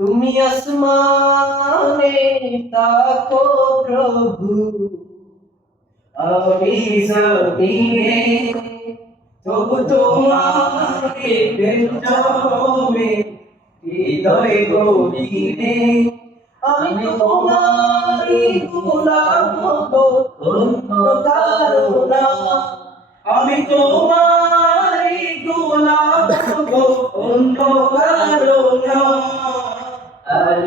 তুমি আসমানে তাকো প্রভু। আমি জমিনে, তবু তোমাকে পেঞ্চমে হৃদয় গভীরে। আমি তোমারই গোলাম গো অন্য কারও না। আমি তোমারই গোলাম গো অন্য কারও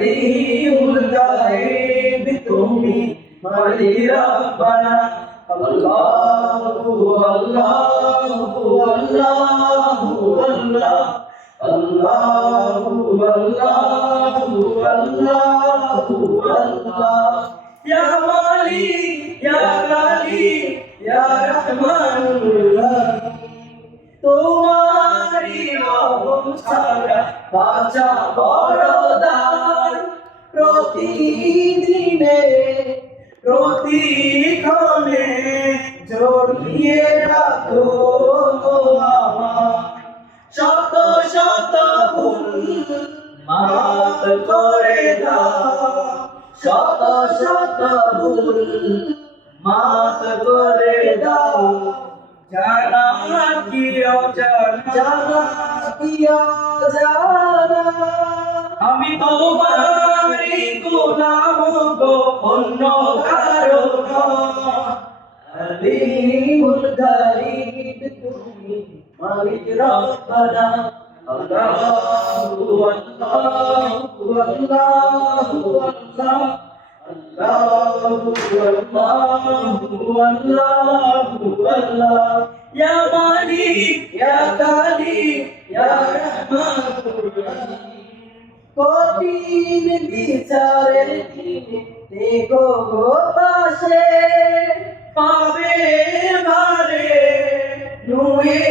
না আলিউল গায়েব তুমি মালিক রব্বানা আল্লাহু আল্লাহু আল্লাহু আল্লাহ আল্লাহু আল্লাহু আল্লাহু আল্লাহ ইয়া মালিক ইয়া মালিক ইয়া রহমানুর রহম ছাড়া বাঁচা বড়দার। প্রতিদিনে, প্রতিক্ষণে জড়িয়ে রাখো শত শত মাফ করে দাও। শত শত ভুল মাফ করে দাও। জানা কি অজানা? আমি তোমারই গোলাম গো অন্য কারও আলিমুল গারিব তুমি মালিক রব্বানা আল্লাহু আল্লাহু আল্লাহু আল্লাহ আল্লাহু। আল্লাহু আল্লাহু আল্লাহ। ইয়া মালিক, ইয়া কালিক ইয়া রহমানুর রহিম। কঠিন বিচারের দিনে দেখো গো পাশে পাবে ভারে নুয়ে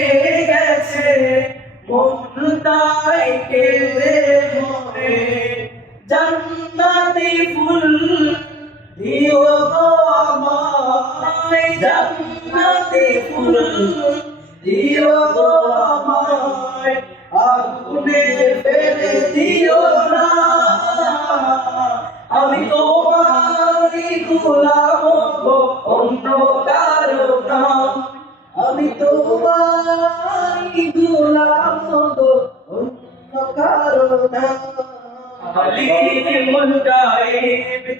গেছে মন তাই কেঁদে মরে। জান্নাতি ফুল দিও গো আমায়, জান্নাতি ফুল আগুনে ফেলে দিও না। আমি তোমারই গোলাম অন্য কারও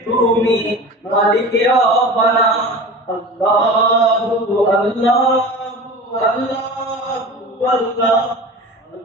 তুমি মালিক রব্বানা।